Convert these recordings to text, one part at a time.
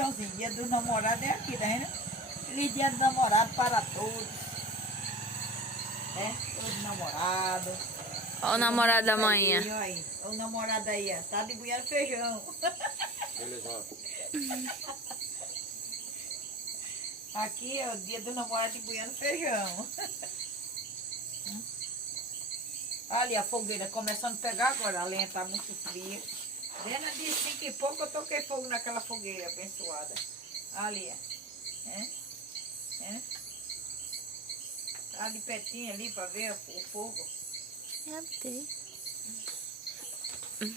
feijãozinho. Dia do namorado é aqui, tá vendo? Feliz dia do namorado para todos. Né? Todos namorados. Olha o namorado da manhã. Olha o namorado aí, ó. Tá debulhando feijão. Beleza. Aqui é o dia do namorado debulhando feijão. Olha a fogueira começando a pegar agora. A lenha tá muito fria. Dentro de 5 e pouco eu toquei fogo naquela fogueira abençoada. Ali, ó. É? Tá de pertinho ali pra ver o fogo. Já tem. Aí,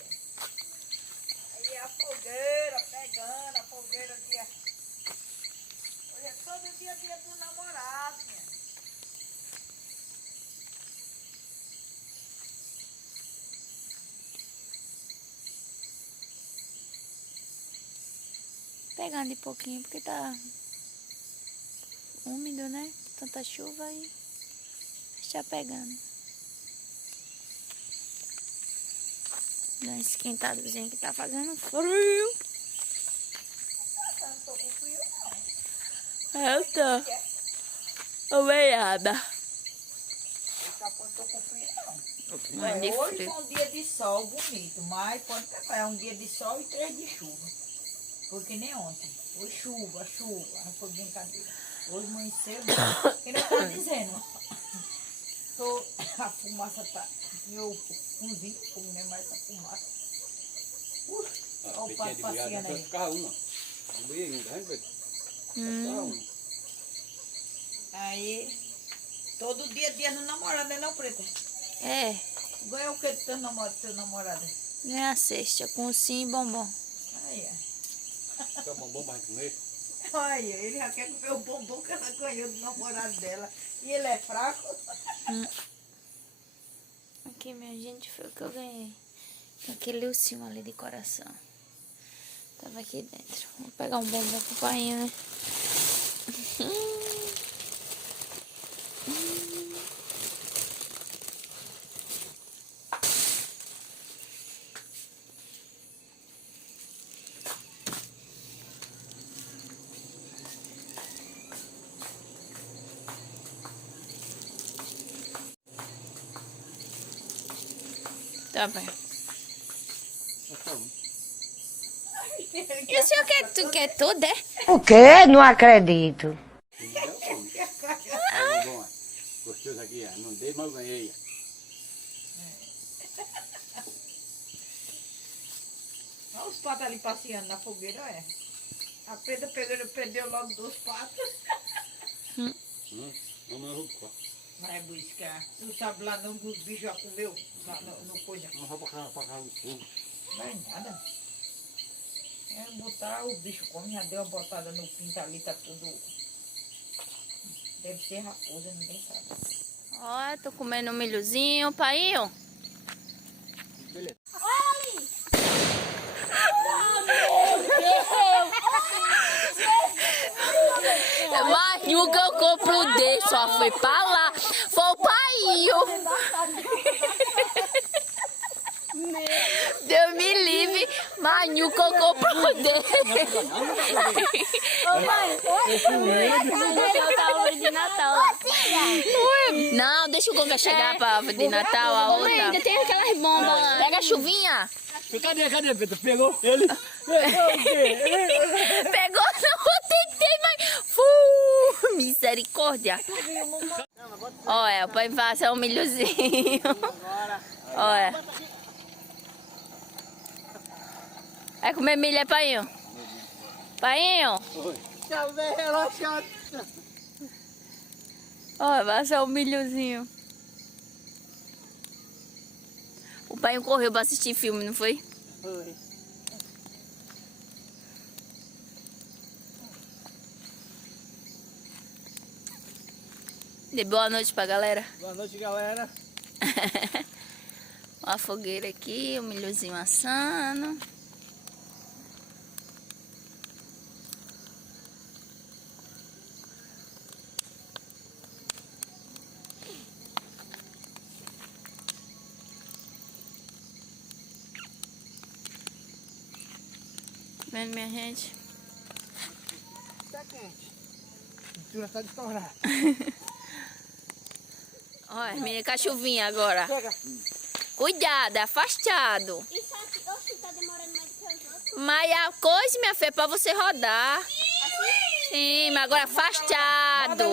ó. Aí a fogueira pegando, a fogueira dia. Hoje é todo dia do namorado, minha. Pegando de pouquinho, porque tá úmido, né? Tanta chuva e está pegando. Dá uma esquentadozinha que tá fazendo frio. Eu não tô com frio, não. Eu tô. Obrigada. Daqui a pouco eu tô com frio, não. Mas de Hoje frio. foi um dia de sol bonito, mas pode pegar, é um dia de sol e 3 de chuva. Porque nem ontem. Hoje chuva, não foi brincadeira. Hoje amanheceu, que não tá dizendo. A fumaça tá. Meu cozinho, fogo, né? Mas essa fumaça. Olha o pato passeando aí. Ficava uma. De banheirinho, tá vendo? Ficava uma. Aí, todo dia do namorado, né, não, Preta? É, Ganhou o que do teu namorado? nem a cesta, com ursinho e bombom. Aí, ó. Fica bombom pra gente comer. Olha, ele já quer comer o bombom que ela ganhou do namorado dela. E ele é fraco. Aqui, minha gente, foi o que eu ganhei. Aquele ursinho ali de coração. Tava aqui dentro. Vou pegar um bombom pro pai, né? Tá bem. E o senhor quer, tu quer tudo, é? O quê? Não acredito. Bombom, gostoso aqui, ó. Não dei, mas eu ganhei. Olha os patos ali passeando na fogueira, olha. A Pedra perdeu logo 2 patos. Vamos no Vai buscar. Tu sabe lá não que os bichos já comeu lá no coisa. Vamos pra cá o fogo. Não é nada. É botar, o bicho come, já deu uma botada no pinto ali, tá tudo. Deve ser raposa, ninguém sabe. Ó, tô comendo um milhozinho, painho. Beleza. Mas nunca eu compro desse, só foi pra lá. Foi o painho. Deus me livre, mas nunca eu compro desse. Ô mãe, eu tava de Natal lá. Não, deixa o Gonga chegar pra árvore de Natal, a outra. Ainda tem aquelas bombas lá. Pega a chuvinha. Cadê, Pedro? Pegou ele? Pegou o quê? Pegou, não tentei, mas... misericórdia. Olha, o pai passa um milhozinho. Olha. Vai comer milho, é painho? Painho? Tchau, velho, relaxado. Olha, passa um milhozinho. O painho correu pra assistir filme, não foi? Foi. Dê boa noite pra galera. Boa noite, galera. Uma fogueira aqui, um milhozinho assando. Vendo, minha gente? Tá quente. A pintura tá de estourar. Olha, menina, com a chuvinha agora. Pega. Cuidado, é afastado. Isso aqui, oxe, tá demorando mais do que os outros. Mas a coisa, minha filha, é pra você rodar. Sim, mas agora afastado.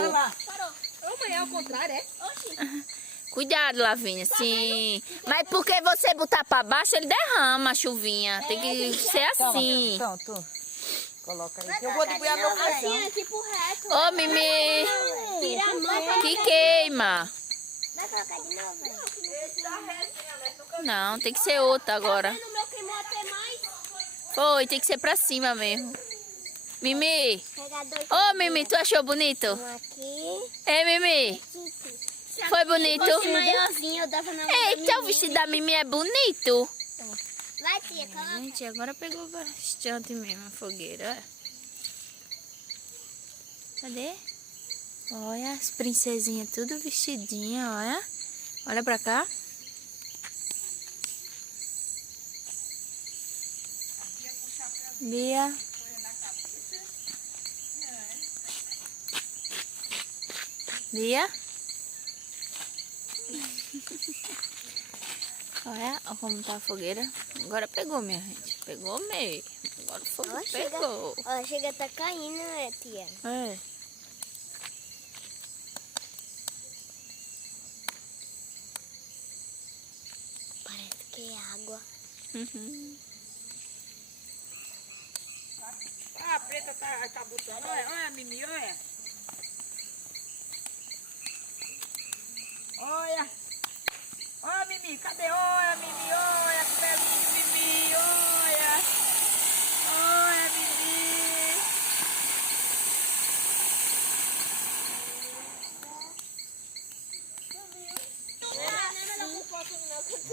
Parou. Ô, mãe, é ao contrário, é? Oxi. Cuidado, Lavínia, sim. Mas porque você botar pra baixo, ele derrama a chuvinha. Tem que ser assim. Então, tu. Coloca aí. Eu vou debulhar meu Assim, feijão. é tipo reto. Ô, Mimi, Tira a mão. que queima. Vai colocar de novo, velho. Não, tem que ser outra agora. No meu queimou até mais. Foi, tem que ser pra cima mesmo. Mimi, Pegar dois. ô Mimi, tu achou bonito? Um aqui. Ei, Mimi, foi bonito? Se fosse maiorzinho, eu dava na mão da Eita, o menina. vestido da Mimi é bonito. Vai, tia, coloca. Gente, agora pegou bastante mesmo a fogueira. Olha. Cadê? Olha as princesinhas tudo vestidinha, olha. Olha pra cá. Bia. Bia. Olha como tá a fogueira. Agora pegou, minha gente. Pegou mesmo. Agora o fogo Ó, chega, pegou. ó, chega, tá caindo, né, tia? É. Parece que é água. Uhum. Ah, a preta tá botando. Olha a Mimi, olha. Olha. Olha, Mimi, cadê? Olha, Mimi, olha. Que belinho, Mimi, olha. Olha, Mimi.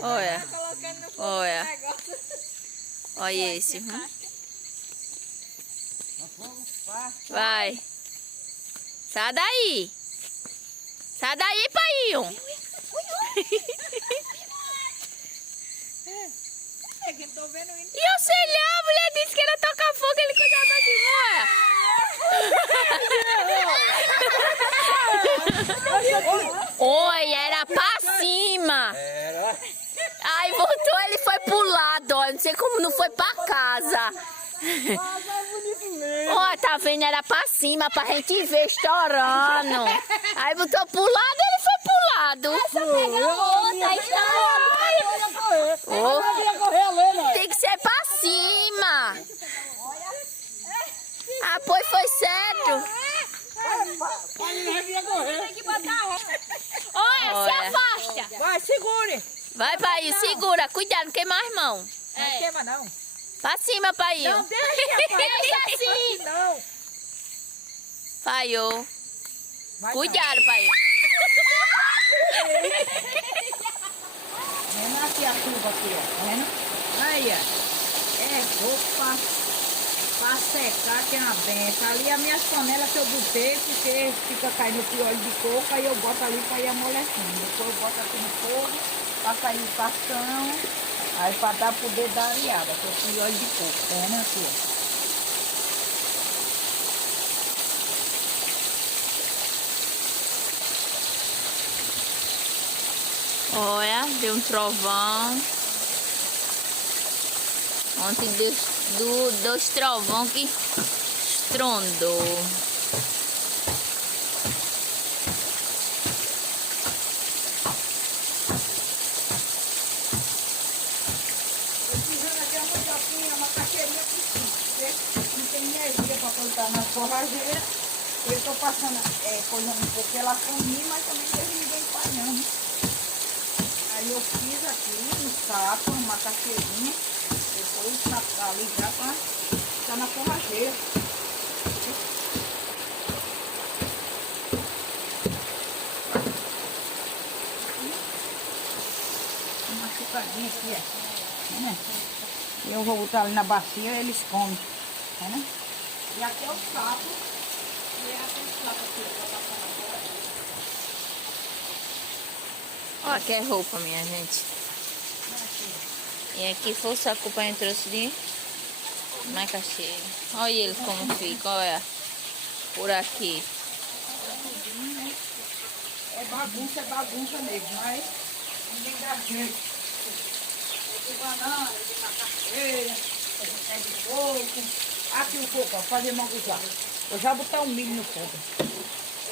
Olha. Olha. Olha esse. Vai. Sai daí. Sai daí, pai. Que tô vendo indo. E eu sei lá, a mulher disse que era tocar fogo, ele cuidava assim, olha. Olha, era pra cima. Era. Aí voltou, ele foi pro lado, ó. Não sei como não foi pra casa. Ó, tá vendo? Era pra cima, pra gente ver estourando. Aí botou pro lado, ele foi pro lado. Outra, Ó, tem que ser pra cima. Ah, pois foi certo. Olha, se afasta. Vai, segure. Vai, pai, segura. Cuidado, não queima as mãos. Não queima, não. Pra cima, pai. Não, deixa, pai. Deixa assim. Não. Paiô. Vai, Cuidado, pai. Vendo aqui a chuva aqui, ó. Tá vendo? Aí, ó. É roupa pra secar, que é uma benção. Ali as minhas panelas que eu botei, porque fica caindo o óleo de coco, aí eu boto ali pra ir amolecendo. Depois eu boto aqui no fogo, pra sair o cação, aí pra dar poder dar areada, que é o óleo de coco. Tá vendo aqui, ó? Olha, deu um trovão. Ontem deu dois trovão que estrondou. Eu precisando aqui uma mandioquinha, uma caixeirinha por cima, porque não tem energia pra colocar na forrageira. Eu tô passando, colhendo um pouco ela comi, mas também não teve ninguém palhando. Aí eu fiz aqui no saco, uma caixeirinha, depois sacar ali já pra ficar na forrageira. Uma machucadinha aqui, ó. Né? Eu vou botar ali na bacia, eles comem. Tá, né? E aqui é o saco. E é aquele saco aqui, pra passar na forrageira. Olha que é roupa, minha gente. E aqui foi o saco que o pai trouxe de Macaxeira. Olha ele como fica, olha. Por aqui. É bagunça mesmo, mas ninguém dá jeito. De banana, de macaxeira, de pé de coco. Aqui o coco, ó, fazer manguzá. Eu já botar um milho no fogo.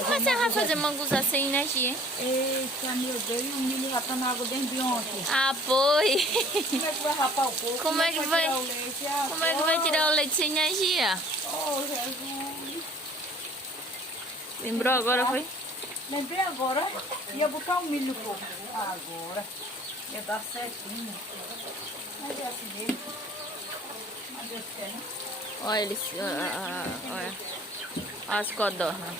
Mas você vai fazer manguzá sem energia, hein? Eita, meu Deus, e o milho já tá na água desde ontem. Ah, foi. Como é que vai rapar o coco? Como é que vai tirar o leite? Como é que vai tirar o leite sem energia? Oh, Jesus. Lembrou agora, foi? Lembrei agora, ia botar um milho no fogo. Agora, ia dar certinho. Mas é assim mesmo. Mas Deus quer, né? Olha eles. Olha. Olha as codornas.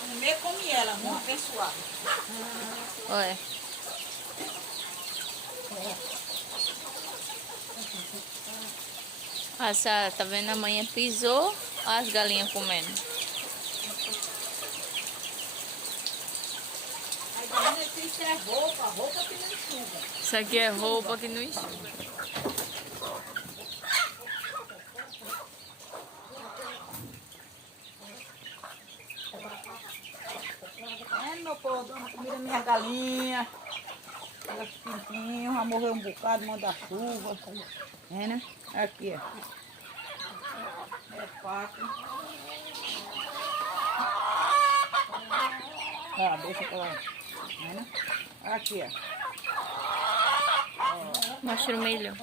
Comer come ela, não abençoada. Olha. Essa, tá vendo? Amanhã pisou. Olha as galinhas comendo. Aí daí isso é roupa que não enxuga. Isso aqui é roupa que não enxuga. É, meu povo, dando comida minha galinha. Elas pintinhos, já morreu um bocado, manda chuva. É, né? Aqui, ó. É faca. Ah, deixa pra lá. É, né? Aqui, ó. Mostra o melhor.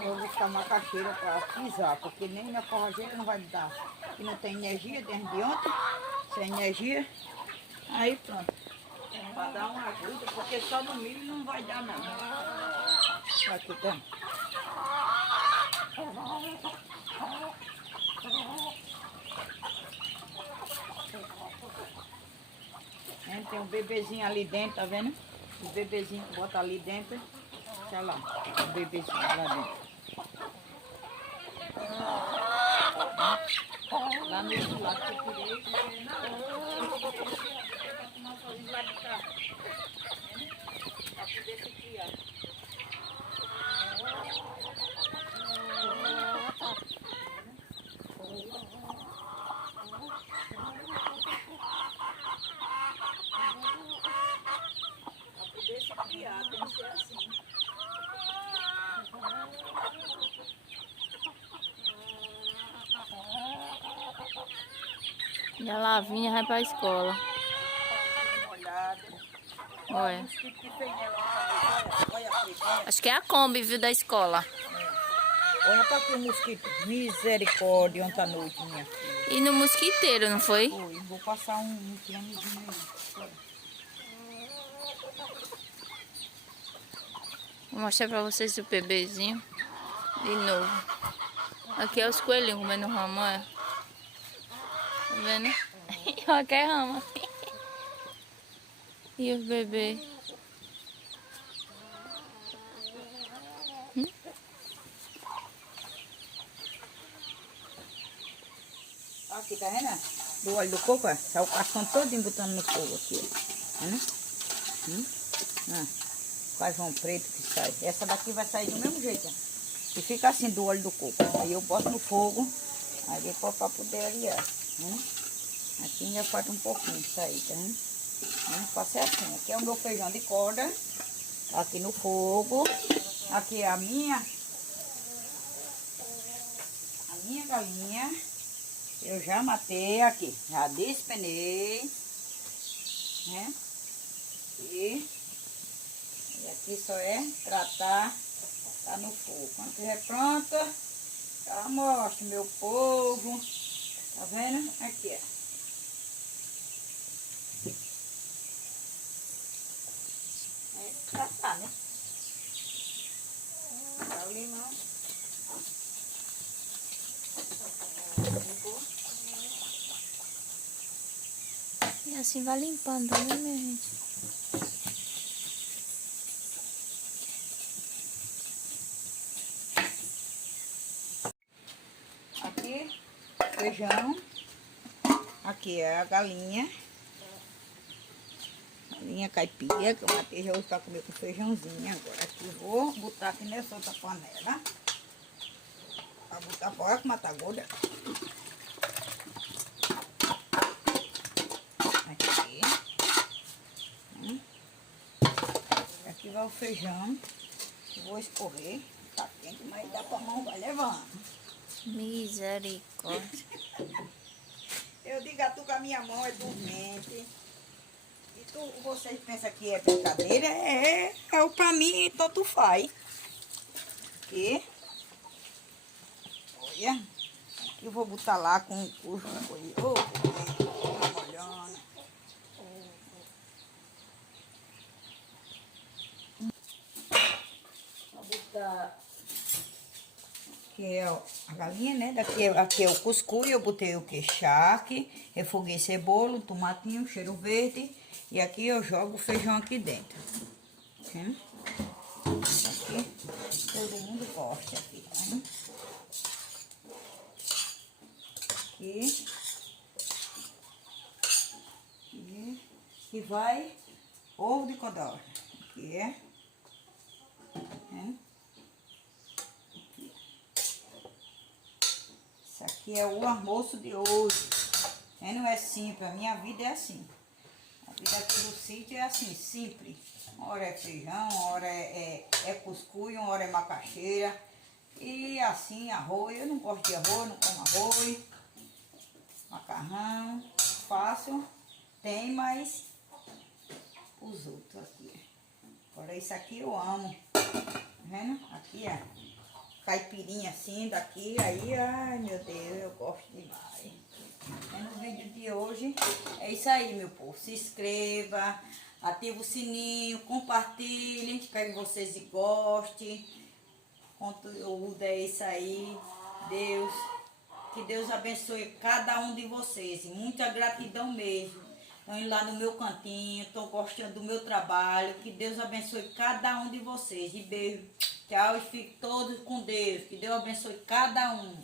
Eu vou buscar macaxeira para pisar, porque nem na forrageira não vai dar. Que não tem energia desde ontem, sem energia. Aí pronto. Para dar uma ajuda, porque só no milho não vai dar não. Aqui tá. Tem um bebezinho ali dentro, tá vendo? O bebezinho que bota ali dentro. Olha lá, o bebezinho lá dentro. Lá nesse lado que eu tirei, não sozinho lá de cá. Pra poder se criar. Pra poder se criar, tem que ser assim. E a Lavinha vai pra escola. Olha. Acho que é a Kombi, viu, da escola. Olha pra aqui o mosquito. Misericórdia, ontem à noite, minha filha. E no mosquiteiro, não foi? Foi, vou passar um planezinho aí. Vou mostrar pra vocês o bebezinho. De novo. Aqui é os coelhinhos comendo rama, olha. Tá vendo? Olha que é rama. E os bebês. Aqui, tá vendo? Do óleo do coco, ó. Tá o cascão todinho botando no fogo aqui, ó. Tá vendo? Faz um preto que sai. Essa daqui vai sair do mesmo jeito, ó. E fica assim do óleo do coco. Aí eu boto no fogo. Aí depois pra poder aliar. Aqui ainda falta um pouquinho sair, tá vendo? Faço assim. Aqui é o meu feijão de corda. Aqui no fogo. Aqui é a minha galinha. Eu já matei aqui. Já despenei. Né? E aqui só é tratar. Tá no fogo. Quando estiver pronta, já mostro meu povo. Tá vendo? Aqui, ó. Tratar, né? Dá o limão. E assim vai limpando, né, minha gente? Aqui, feijão. Aqui é a galinha. Linha caipira, que o Matheus já usa para comer com feijãozinho. Agora aqui vou botar aqui nessa outra panela. Pra botar fora com matar gorda. Aqui. Aqui vai o feijão. Vou escorrer. Tá quente, mas dá pra mão, vai levando. Misericórdia. Eu digo a tu que a minha mão é dormente. E vocês pensam que é brincadeira? Pra mim, tanto faz. Aqui. Olha. Aqui eu vou botar lá com o curso. Olhando. Vou botar... Aqui é a galinha, né? Aqui é o cuscuz, eu botei o queixaque, refoguei cebola, tomatinho, cheiro verde. E aqui eu jogo o feijão aqui dentro. Aqui, todo mundo gosta aqui, tá? Aqui. E vai ovo de codorna. Aqui é. Isso aqui é o almoço de hoje. Não é simples, a minha vida é assim. A vida aqui do sítio é assim, simples. Uma hora é feijão, uma hora é cuscuz, uma hora é macaxeira. E assim, arroz. Eu não gosto de arroz, não como arroz. Macarrão, fácil. Tem, mas os outros aqui. Agora isso aqui eu amo. Tá vendo? Aqui é caipirinha assim, daqui, aí, ai meu Deus, eu gosto demais. No vídeo de hoje é isso aí, meu povo. Se inscreva, ativa o sininho, compartilhe, espero que vocês gostem. Conteúdo é isso aí. Que Deus abençoe cada um de vocês. E muita gratidão mesmo. Estão indo lá no meu cantinho, estão gostando do meu trabalho. Que Deus abençoe cada um de vocês. E beijo. Tchau e fiquem todos com Deus. Que Deus abençoe cada um.